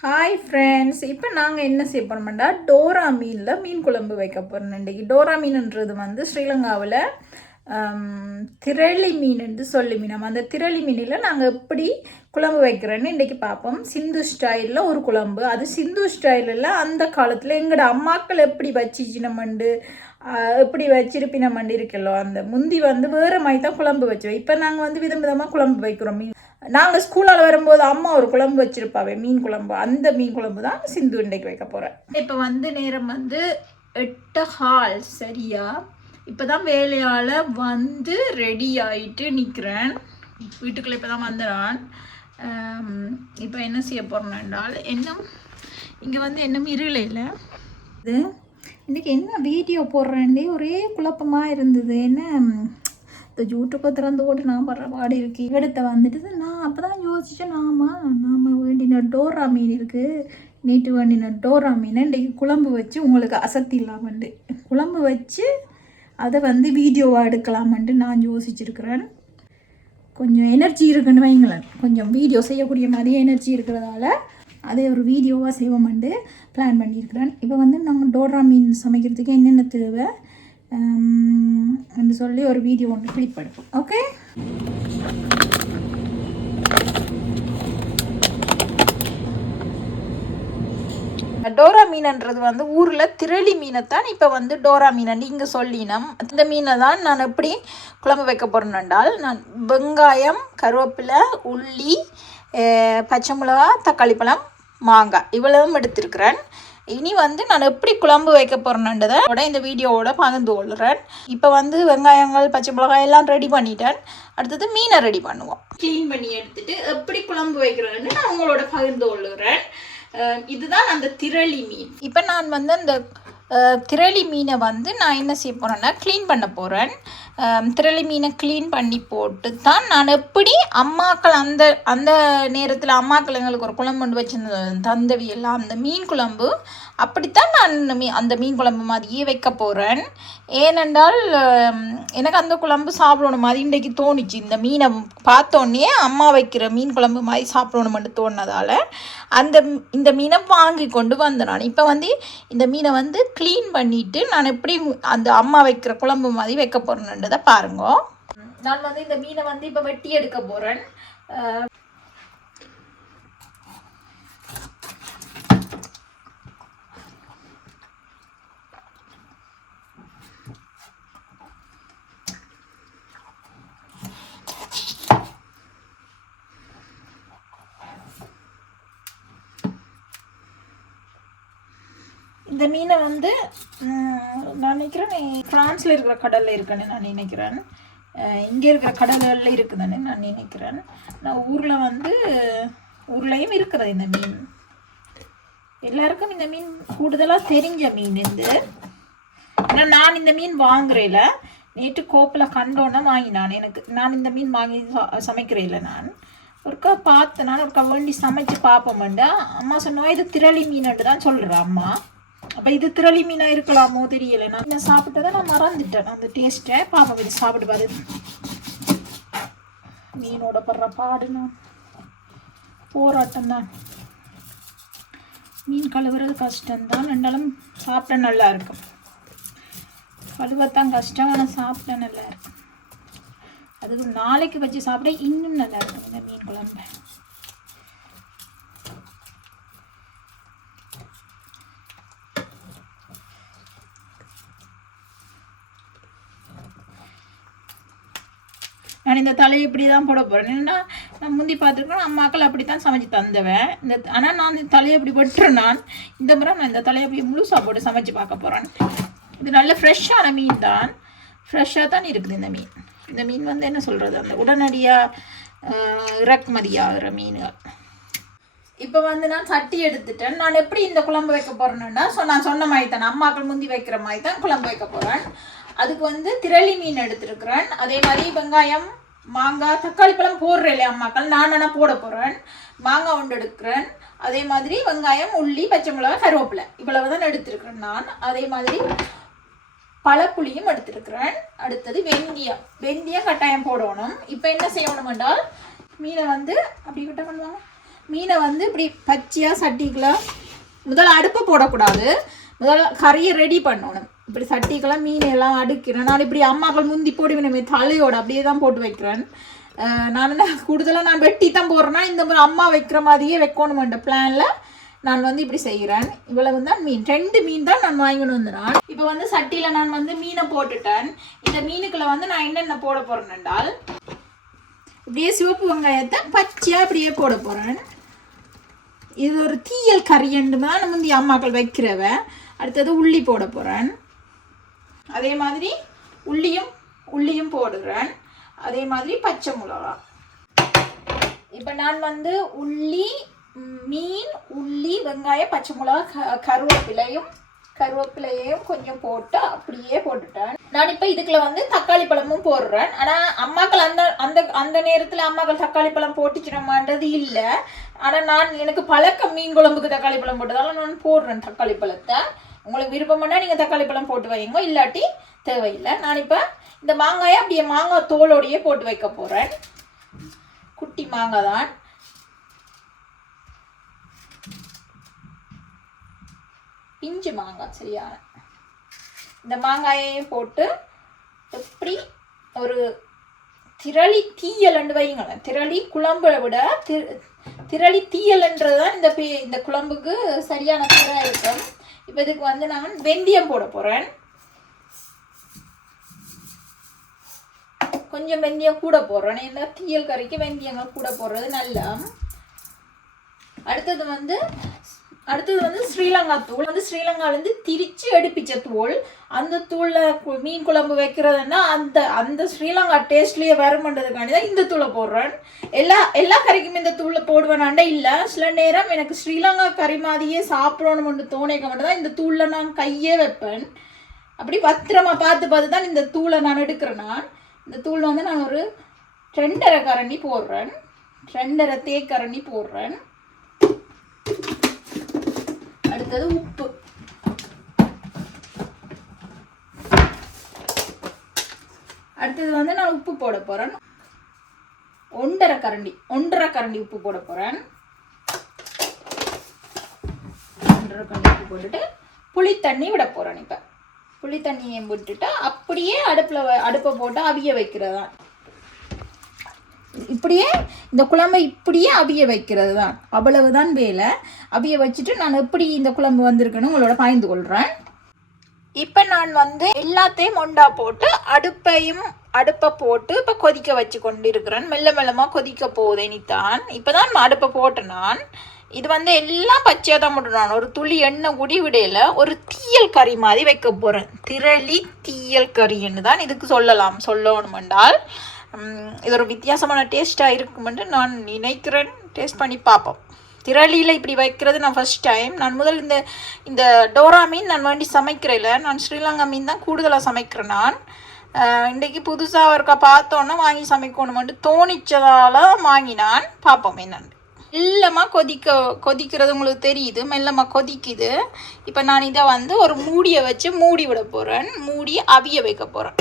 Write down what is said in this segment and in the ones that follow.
Hi friends இப்போ நாங்கள் என்ன செய்ய போகிறோம்டா டோரா மீனில் மீன் குழம்பு வைக்க போகிறோம் இன்றைக்கி டோரா மீன்ன்றது வந்து ஸ்ரீலங்காவில் திரளி மீன் சொல்லி மீனம் அந்த திரளி மீனில் நாங்கள் எப்படி குழம்பு வைக்கிறோன்னு இன்றைக்கி பார்ப்போம். சிந்து ஸ்டைலில் ஒரு குழம்பு. அது சிந்து ஸ்டைலில் அந்த காலத்தில் எங்களோட அம்மாக்கள் எப்படி வச்சிச்சினமண்டு எப்படி வச்சிருப்பினமண்டு இருக்கலோ அந்த முந்தி வந்து வேறு மாதிரி தான் குழம்பு வச்சோம். இப்போ நாங்கள் வந்து விதம் விதமாக குழம்பு வைக்கிறோம். மீன் நாங்கள் ஸ்கூலால் வரும்போது அம்மா ஒரு குழம்பு வச்சிருப்பாவே மீன் குழம்பு. அந்த மீன் குழம்பு தான் சிந்து இன்றைக்கு வைக்க போகிறேன் இப்போ வந்து நேரம் வந்து எட்டு ஹால் சரியா? இப்போ தான் வேலையால் வந்து ரெடி ஆகிட்டு நிற்கிறேன் வீட்டுக்குள்ளே இப்போ தான் வந்து நான் இப்போ என்ன செய்ய போகிறேன் என்றால் இன்னும் இங்கே வந்து இன்னும் இருளையில் இது இன்றைக்கி என்ன வீடியோ போடுறேன்னே ஒரே குழப்பமாக இருந்தது. என்ன யூடியூப்பை திறந்து போட்டு நான் படுற பாடு இருக்கு. இடத்த வந்துட்டு நான் அப்போ தான் யோசிச்சேன். நாம நாம வேண்டின டோரா மீன் இருக்குது நேற்று வேண்டின டோரா மீனை இன்றைக்கி குழம்பு வச்சு உங்களுக்கு அசத்தி இல்லாமண்டு குழம்பு வச்சு அதை வந்து வீடியோவாக எடுக்கலாமன்ட்டு நான் யோசிச்சிருக்கிறேன். கொஞ்சம் எனர்ஜி இருக்குன்னு வைங்களேன். கொஞ்சம் வீடியோ செய்யக்கூடிய மாதிரி எனர்ஜி இருக்கிறதால அதை ஒரு வீடியோவாக செய்வோம்ட்டு பிளான் பண்ணியிருக்கிறேன். இப்போ வந்து நாங்கள் டோரா மீன் சமைக்கிறதுக்கு என்னென்ன தேவை? Um, என்று சொல்லி ஒரு வீடியோ ஒன்று கிளிப் எடுப்போம். ஓகே டோரா மீனன்றது வந்து ஊரில் திரளி மீனைத்தான் இப்போ வந்து டோரா மீனை நீங்கள் சொல்லினம். இந்த மீனை தான் நான் எப்படி குழம்பு வைக்க போகிறேன் என்றால் நான் வெங்காயம் கருவேப்பிலை உள்ளி பச்சை மிளகா தக்காளி பழம் மாங்காய் இவ்வளவும் எடுத்திருக்கிறேன். இனி வந்து நான் எப்படி குழம்பு வைக்க போகிறேன்ன்றதை இந்த வீடியோவோட பகிர்ந்து கொள்கிறேன் இப்போ வந்து வெங்காயங்கள் பச்சை மிளகாய் எல்லாம் ரெடி பண்ணிட்டேன். அடுத்தது மீனை ரெடி பண்ணுவோம். க்ளீன் பண்ணி எடுத்துட்டு எப்படி குழம்பு வைக்கிறேன்னு நான் உங்களோட பகிர்ந்து கொள்ளுகிறேன் இதுதான் அந்த திரளி மீன். இப்போ நான் வந்து அந்த திரளி மீனை வந்து நான் என்ன செய்ய போகிறேன்னா க்ளீன் பண்ண போகிறேன் திரளி மீனை க்ளீன் பண்ணி போட்டு தான் நான் எப்படி அம்மாக்கள் அந்த அந்த நேரத்தில் அம்மாக்கள் எங்களுக்கு ஒரு குழம்பு கொண்டு வச்சிருந்தது தந்தவி எல்லாம் அந்த மீன் குழம்பு அப்படித்தான் நான் மீ அந்த மீன் குழம்பு மாதிரியே வைக்க போகிறேன் ஏனென்றால் எனக்கு அந்த குழம்பு சாப்பிடணும் மாதிரி இன்றைக்கு தோணுச்சு. இந்த மீனை பார்த்தோன்னே அம்மா வைக்கிற மீன் குழம்பு மாதிரி சாப்பிடணும்னு தோணுனதால் அந்த இந்த மீனை வாங்கி கொண்டு வந்தேன் நான். இப்போ வந்து இந்த மீனை வந்து க்ளீன் பண்ணிவிட்டு நான் எப்படி அந்த அம்மா வைக்கிற குழம்பு மாதிரி வைக்க போகிறேன் போகிறேன்ன்றதை பாருங்க. நான் வந்து இந்த மீனை வந்து இப்போ வெட்டி எடுக்க போகிறேன் இந்த மீனை வந்து நான் நினைக்கிறேன் ஃப்ரான்ஸில் இருக்கிற கடலில் இருக்குன்னு நான் நினைக்கிறேன். இங்கே இருக்கிற கடல்களில் இருக்குதுன்னு நான் நினைக்கிறேன். நான் ஊரில் வந்து ஊர்லேயும் இருக்கிறது இந்த மீன். எல்லாருக்கும் இந்த மீன் கூடுதலாக தெரிஞ்ச மீன் இது. ஏன்னா நான் இந்த மீன் வாங்குறேல. நேற்று கோப்பில் கண்டோன்னே வாங்கினான். எனக்கு நான் இந்த மீன் வாங்கி சமைக்கிறேன் நான். ஒருக்கா பார்த்தேன். நான் ஒருக்கா வேண்டி சமைச்சு பார்ப்போம்ண்டா அம்மா சொன்னோம் இது திரளி மீன்ட்டு தான் சொல்கிறேன் அம்மா. அப்போ இது திரளி மீனாக இருக்கலாமோ தெரியலை. நான் நான் சாப்பிட்டதை நான் மறந்துட்டேன். அந்த டேஸ்ட்டை பாப்பா கொஞ்சம் சாப்பிட்டு பாரு. மீனோட படுற பாடு போராட்டம் தான் மீன் கழுவுறது கஷ்டம்தான். ரெண்டாலும் சாப்பிட நல்லா இருக்கும். கழுவத்தான் கஷ்டம் ஆனால் சாப்பிட நல்லா இருக்கும். அதுக்கு நாளைக்கு வச்சு சாப்பிட இன்னும் நல்லா இருக்கும் இந்த மீன் குழம்பு நான் இந்த தலையை இப்படி தான் போட போகிறேன் ஏன்னா நான் முந்தி பார்த்துருக்கேன் அம்மாக்கள் அப்படி தான் சமைச்சு தந்தவேன். இந்த ஆனால் நான் இந்த தலையை இப்படி வெட்டுறேன் நான் இந்த முறை நான் இந்த தலையை அப்படி முழுசாக போட்டு சமைச்சு பார்க்க போகிறேன் இது நல்ல ஃப்ரெஷ்ஷான மீன் தான். ஃப்ரெஷ்ஷாக தான் இருக்குது இந்த மீன். இந்த மீன் வந்து என்ன சொல்கிறது அந்த உடனடியாக இறக்குமதியாகிற மீன்கள். இப்போ வந்து நான் சட்டி எடுத்துட்டேன். நான் எப்படி இந்த குழம்பு வைக்க போகிறேன்னா ஸோ நான் சொன்ன மாதிரி தான் அம்மாக்கள் முந்தி வைக்கிற மாதிரி தான் குழம்பு வைக்க போகிறேன் அதுக்கு வந்து திரளி மீன் எடுத்துருக்குறேன். அதே மாதிரி வெங்காயம் மாங்காய் தக்காளி பழம் போடுறேன் இல்லையா அம்மாக்கள் நான் என்ன போட போகிறேன் மாங்காய் ஒன்று எடுக்கிறேன். அதே மாதிரி வெங்காயம் உள்ளி பச்சை மிளகா கருவேப்பிலை. இவ்வளவு தான் எடுத்திருக்கிறேன் நான். அதே மாதிரி பழப்புளியும் எடுத்திருக்கிறேன். அடுத்தது வெந்தியம். வெந்தியம் கட்டாயம் போடணும். இப்போ என்ன செய்யணும் என்றால் மீனை வந்து அப்படி கிட்ட பண்ணுவாங்க. மீனை வந்து இப்படி பச்சையாக சட்டிக்குள்ள முதல்ல அடுப்பை போடக்கூடாது. முதல்ல கறியை ரெடி பண்ணணும். இப்படி சட்டிக்கெல்லாம் மீன் எல்லாம் அடுக்கிறேன். நான் இப்படி அம்மாக்கள் முந்தி போடுவேன் தலையோட அப்படியே தான் போட்டு வைக்கிறேன். நான் என்ன கூடுதலாக நான் வெட்டி தான் போடுறேன்னா இந்த மாதிரி அம்மா வைக்கிற மாதிரியே வைக்கணுமென்ற பிளானில் நான் வந்து இப்படி செய்கிறேன் இவ்வளவு தான் மீன். ரெண்டு மீன் தான் நான் வாங்கிட்டு வந்துடுறேன். இப்போ வந்து சட்டியில் நான் வந்து மீனை போட்டுட்டேன். இந்த மீனுக்குள்ள வந்து நான் என்னென்ன போட போகிறேன் என்றால் இப்படியே சிவப்பு வெங்காயத்தை பச்சையாக இப்படியே போட போகிறேன் இது ஒரு தீயல் கறியண்டு தான் நம்ம அம்மாக்கள் வைக்கிறவ. அடுத்தது உள்ளி போட போகிறேன் அதே மாதிரி உள்ளியும் உள்ளியும் போடுறேன். அதே மாதிரி பச்சை மிளகா. இப்போ நான் வந்து உள்ளி மீன் உள்ளி வெங்காயம் பச்சை மிளகா க- கருவேப்பிலையும் கருவேப்பிலையையும் கொஞ்சம் போட்டு அப்படியே போட்டுட்டேன். நான் இப்போ இதுக்குள்ள வந்து தக்காளி பழமும் போடுறேன். ஆனால் அம்மாக்கள் அந்த அந்த அந்த நேரத்தில் அம்மாக்கள் தக்காளி பழம் போட்டுச்சிடமான்றது இல்லை. ஆனால் நான் எனக்கு பழக்கம் மீன் குழம்புக்கு தக்காளி பழம் போட்டதால நான் போடுறேன் தக்காளி பழத்தை. உங்களுக்கு விருப்பம்னா நீங்கள் தக்காளி பழம் போட்டு வைங்க இல்லாட்டி தேவையில்லை. நான் இப்போ இந்த மாங்காயை அப்படியே மாங்காய் தோலோடையே போட்டு வைக்க போகிறேன் குட்டி மாங்காய் தான். பிஞ்சு மாங்காய் சரியான இந்த மாங்காயையும் போட்டு எப்படி ஒரு திரளி தீயலண்டு வைங்களேன் திரளி குழம்பை விட திரு திரளி தீயலன்றது தான் இந்த இந்த குழம்புக்கு சரியான பேராக இருக்கும். இப்போ இதுக்கு வந்து நான் வெந்தயம் போட போகிறேன் கொஞ்சம் வெந்தயம் கூட போடுறேன். ஏன்னா தீயல் கறிக்கு வெந்தயங்கள் கூட போடுறது நல்லா. அடுத்தது வந்து அடுத்தது வந்து ஸ்ரீலங்கா தூள். வந்து ஸ்ரீலங்காலேருந்து திரிச்சு எடுப்பிச்ச தூள். அந்த தூளில் மீன் குழம்பு வைக்கிறதுன்னா அந்த அந்த ஸ்ரீலங்கா டேஸ்ட்லேயே வருமன்றதுக்காண்டி தான் இந்த தூளை போடுறேன். எல்லா எல்லா கறிக்குமே இந்த தூள் போடுவேனாண்டா இல்லை. சில நேரம் எனக்கு ஸ்ரீலங்கா கறி மாதிரியே சாப்பிடணும்னு தோணிக்க மட்டும் தான் இந்த தூளில் நான் கையே வைப்பேன். அப்படி பத்திரமா பார்த்து பார்த்து தான் இந்த தூளை நான் எடுக்கிறேன் நான். இந்த தூள் வந்து நான் ஒரு ரெண்டரை கரண்டி போடுறேன். ரெண்டரை தேக்கரண்டி போடுறேன். அடுத்தது உப்பு. அடுத்தது வந்து நான் உப்பு போட போகிறேன் ஒன்றரை கரண்டி ஒன்றரை கரண்டி உப்பு போட போகிறேன் ஒன்றரை கரண்டி உப்பு போட்டுட்டு புளி தண்ணி விட போகிறேன் இப்போ. புளி தண்ணியை விட்டுட்டு அப்படியே அடுப்பில் அடுப்பை போட்டு அவிய வைக்கிறது தான் இப்படியே இந்த குழம்பை இப்படியே அவிய வைக்கிறது தான் அவ்வளவுதான் வேலை. அவிய வச்சுட்டு நான் எப்படி இந்த குழம்பு வந்திருக்குன்னு உங்களோட பாய்ந்து கொள்கிறேன் இப்போ நான் வந்து எல்லாத்தையும் ஒண்டா போட்டு அடுப்பையும் அடுப்பை போட்டு இப்போ கொதிக்க வச்சு கொண்டு இருக்கிறேன் மெல்ல மெல்லமாக கொதிக்க போகுது இனித்தான். இப்போ தான் அடுப்பை போட்டேன் நான். இது வந்து எல்லாம் பச்சையாக தான் போட்டு நான். ஒரு துளி எண்ணெய் குடி விடையில் ஒரு தீயல் கறி மாதிரி வைக்க போகிறேன் திரளி தீயல் கறின்னு தான் இதுக்கு சொல்லலாம். சொல்லணும் என்றால் இது ஒரு வித்தியாசமான டேஸ்ட்டாக இருக்குமென்று நான் நினைக்கிறேன். டேஸ்ட் பண்ணி பார்ப்போம். திரளியில் இப்படி வைக்கிறது நான் ஃபஸ்ட் டைம் நான் முதல் இந்த இந்த டோரா மீன் நான் வேண்டி சமைக்கிறேன் நான் ஸ்ரீலங்கா மீன் தான் கூடுதலாக சமைக்கிறேன் நான். இன்றைக்கு புதுசாக ஒருக்கா பார்த்தோன்னா வாங்கி சமைக்கணுமென்று தோணிச்சதால் வாங்கினான். பார்ப்போம் என்னன்னு. மெல்லமாக கொதிக்க கொதிக்கிறது உங்களுக்கு தெரியுது. மெல்லமாக கொதிக்குது. இப்போ நான் இதை வந்து ஒரு மூடியை வச்சு மூடி விட போகிறேன் மூடி அவிய வைக்க போகிறேன்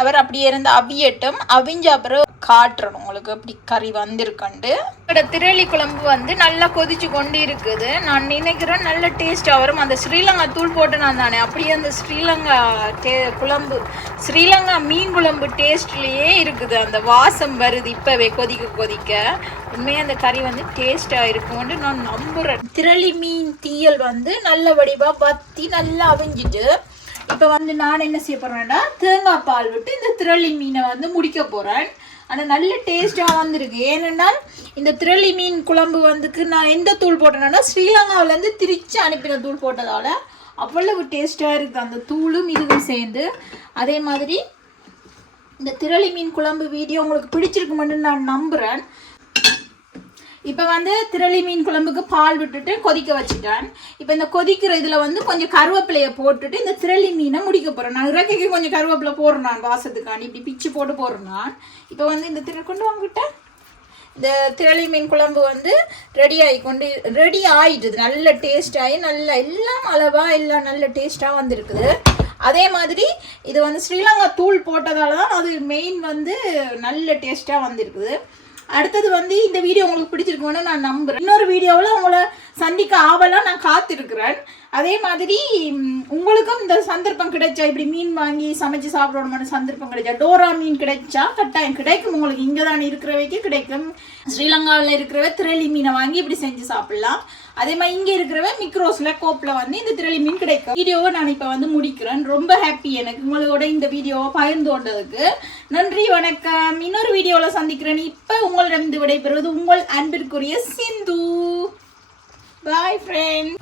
அவர் அப்படியே இருந்து அவியட்டும். அவிஞ்ச அப்புறம் காட்டுறோம் உங்களுக்கு அப்படி கறி வந்திருக்கண்டு இதோட திரளி குழம்பு வந்து நல்லா கொதிச்சு கொண்டு இருக்குது நான் நினைக்கிறேன் நல்ல டேஸ்ட்டாக வரும். அந்த ஸ்ரீலங்கா தூள் போட்டு நான் தானே அப்படியே அந்த ஸ்ரீலங்கா டே குழம்பு ஸ்ரீலங்கா மீன் குழம்பு டேஸ்ட்லேயே இருக்குது. அந்த வாசம் வருது இப்போவே கொதிக்க கொதிக்க. உண்மையாக அந்த கறி வந்து டேஸ்ட்டாக இருக்கும்னு நான் நம்புகிறேன் திரளி மீன் தீயல் வந்து நல்ல வடிவாக வத்தி நல்லா அவிஞ்சிட்டு இப்போ வந்து நான் என்ன செய்ய போகிறேன்னா தேங்காய் பால் விட்டு இந்த திரளி மீனை வந்து முடிக்க போகிறேன் ஆனால் நல்ல டேஸ்ட்டாக வந்திருக்கு. ஏனென்றால் இந்த திரளி மீன் குழம்பு வந்துக்கு நான் எந்த தூள் போட்டேன்னா ஸ்ரீலங்காவிலேருந்து திருச்சி அனுப்பின தூள் போட்டதால் அவ்வளவு டேஸ்ட்டாக இருக்குது அந்த தூளும் இதுவும் சேர்ந்து. அதே மாதிரி இந்த திரளி மீன் குழம்பு வீடியோ உங்களுக்கு பிடிச்சிருக்குமென்னு நான் நம்புகிறேன் இப்போ வந்து திரளி மீன் குழம்புக்கு பால் விட்டுட்டு கொதிக்க வச்சுட்டேன். இப்போ இந்த கொதிக்கிற இதில் வந்து கொஞ்சம் கருவேப்பிலையை போட்டுட்டு இந்த திரளி மீனை முடிக்க போகிறேன் நான் இறக்கைக்கு கொஞ்சம் கருவேப்பிலை போடுறேன் நான் வாசத்துக்காண்டி. இப்படி பிச்சு போட்டு போடுறேன் நான். இப்போ வந்து இந்த திரை கொண்டு வாங்கிட்டேன் இந்த திரளி மீன் குழம்பு வந்து ரெடி ஆகி கொண்டு ரெடி ஆகிடுது நல்ல டேஸ்டாகி நல்லா எல்லாம் அளவாக எல்லாம் நல்ல டேஸ்ட்டாக வந்திருக்குது. அதே மாதிரி இது வந்து ஸ்ரீலங்கா தூள் போட்டதால தான் அது மெயின் வந்து நல்ல டேஸ்ட்டாக வந்திருக்குது. அடுத்தது வந்து இந்த வீடியோ உங்களுக்கு பிடிச்சிருக்கோன்னு நான் நம்புறேன். இன்னொரு வீடியோவில் உங்களை சந்திக்க ஆவலாக நான் காத்திருக்கிறேன். அதே மாதிரி உங்களுக்கும் இந்த சந்தர்ப்பம் கிடைச்சா இப்படி மீன் வாங்கி சமைச்சு சாப்பிடணுமான சந்தர்ப்பம் கிடைச்சா டோரா மீன் கிடைச்சா கட்டாயம் கிடைக்கும். உங்களுக்கு இங்கே தான் இருக்கிறவைக்கு கிடைக்கும். ஸ்ரீலங்காவில் இருக்கிறவ திரளி மீனை வாங்கி இப்படி செஞ்சு சாப்பிடலாம். அதே மாதிரி இங்கே இருக்கிறவ மிக்ரோஸில் கோப்பில் வந்து இந்த திரளி மீன் கிடைக்கும். வீடியோவை நான் இப்போ வந்து முடிக்கிறேன். ரொம்ப ஹாப்பி எனக்கு உங்களோட இந்த வீடியோவை பகிர்ந்து கொண்டதுக்கு. நன்றி வணக்கம். இன்னொரு வீடியோவில் சந்திக்கிறேன். இப்போ உங்களிடம் இந்த விடைபெறுவது உங்கள் அன்பிற்குரிய சிந்து. பாய் ஃப்ரெண்ட்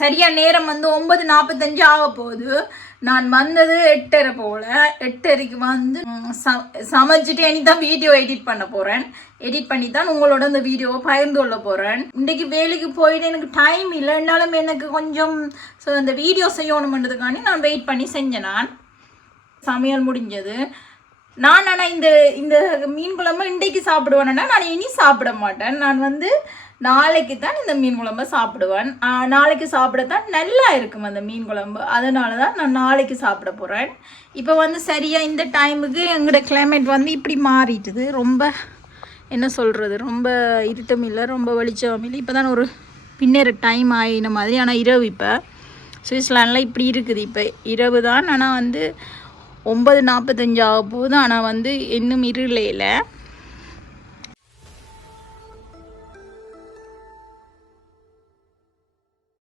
சரியா நேரம் வந்து ஒன்பது நாற்பத்தஞ்சு ஆக போகுது. நான் வந்தது எட்டரை போல. எட்டரைக்கு வந்து ச- சமைச்சிட்டு இனி தான் வீடியோ எடிட் பண்ண போகிறேன் எடிட் பண்ணி தான் உங்களோட அந்த வீடியோவை பகிர்ந்து கொள்ள போகிறேன் இன்றைக்கு வேலைக்கு போயிட்டு எனக்கு டைம் இல்லை. இருந்தாலும் எனக்கு கொஞ்சம் ஸோ இந்த வீடியோ செய்யணுமென்றதுக்காண்டி நான் வெயிட் பண்ணி செஞ்சேன் நான். சமையல் முடிஞ்சது. நான் ஆனால் இந்த இந்த மீன் குழம்பு இன்றைக்கு சாப்பிடுவேன்னா நான் இனி சாப்பிட மாட்டேன். நான் வந்து நாளைக்கு தான் இந்த மீன் குழம்பு சாப்பிடுவேன். நாளைக்கு சாப்பிடத்தான் நல்லா இருக்கும் அந்த மீன் குழம்பு. அதனால தான் நான் நாளைக்கு சாப்பிட போகிறேன் இப்போ வந்து சரியாக இந்த டைமுக்கு எங்களோட கிளைமேட் வந்து இப்படி மாறிட்டுது. ரொம்ப என்ன சொல்கிறது ரொம்ப இருட்டம் இல்லை ரொம்ப வெளிச்சம் இல்லை. இப்போ தான் ஒரு பின்னர் டைம் ஆகின மாதிரி. ஆனால் இரவு இப்போ சுவிட்சர்லாண்டில் இப்படி இருக்குது. இப்போ இரவு தான். ஆனால் வந்து ஒன்பது நாற்பத்தஞ்சு ஆக போகுது. ஆனால் வந்து இன்னும் இருளையில்.